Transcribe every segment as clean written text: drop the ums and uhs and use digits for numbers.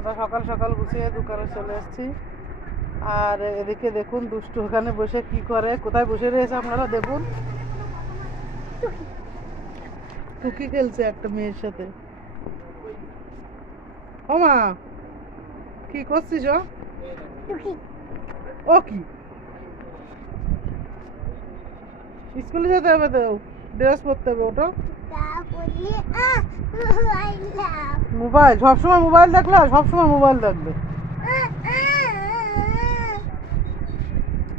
আমরা সকাল সকাল গুছিয়ে দোকানে চলে এসেছি। আর এদিকে দেখুন দুষ্টু ওখানে বসে কি করে, কোথায় বসে রয়েছে আপনারা দেখুন। টুকি খেলছে একটা মেয়ের সাথে। ও মা, কি করছিস? ও কি স্কুলে যেতে হবে তো, ড্রেস পরতে হবে। ওটা মোবাইল, সবসময় মোবাইল দেখলে, সবসময় মোবাইল দেখবে।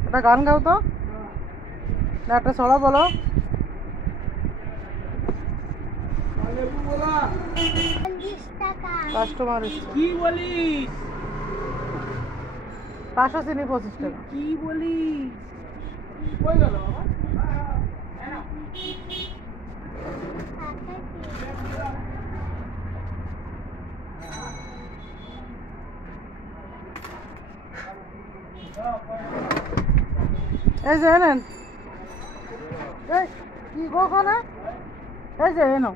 একটা গান গাও তো, না একটা ছড়া বলো। কাস্টমার কি বলিস? 500 চিনি 25 টাকা। কি বলিস? এই যে এনেন, এই কি গো ওখানে, এই যে এনো।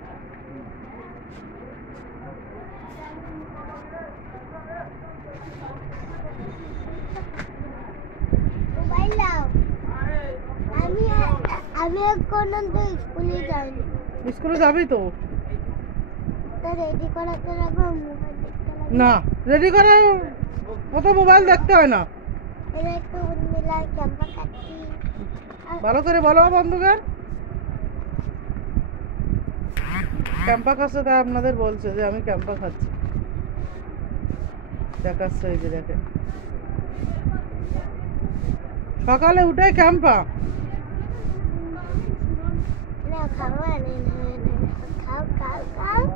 স্কুলে যাবি তো? না, রেডি করে কত মোবাইল দেখতে হয় না। ভালো করে বলো বন্ধুগণ। ক্যাম্পা খাচ্ছে, তাই আপনাদের বলছে যে আমি ক্যাম্পা খাচ্ছি। দেখাচ্ছে, এই যে দেখেন, সকালে উঠে ক্যাম্পা।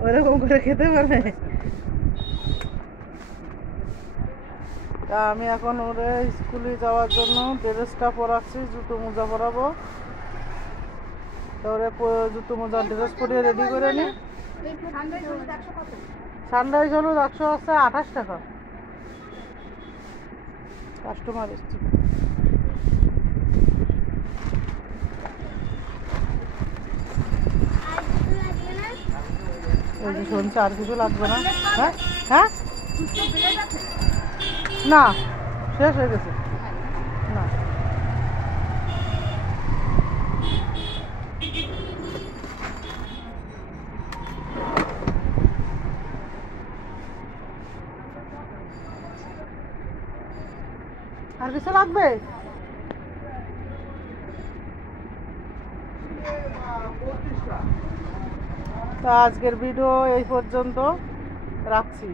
ওরকম করে খেতে পারে। তা আমি এখন ওরে স্কুলে যাওয়ার জন্য ড্রেসটা পরাচ্ছি, জুতো মোজা পরাবো। তো ওরে জুতো মোজা ড্রেস পরিয়ে রেডি করে নি। সানরাইজ হলুদ 100 আছে 28 টাকা। কাস্টমার এসছে। এই যে শুনছে আর কিছু লাগবে না। হ্যাঁ হ্যাঁ, না শেষ হয়ে গেছে। না, আর কিছু লাগবে? তা আজকের ভিডিও এই পর্যন্ত রাখছি।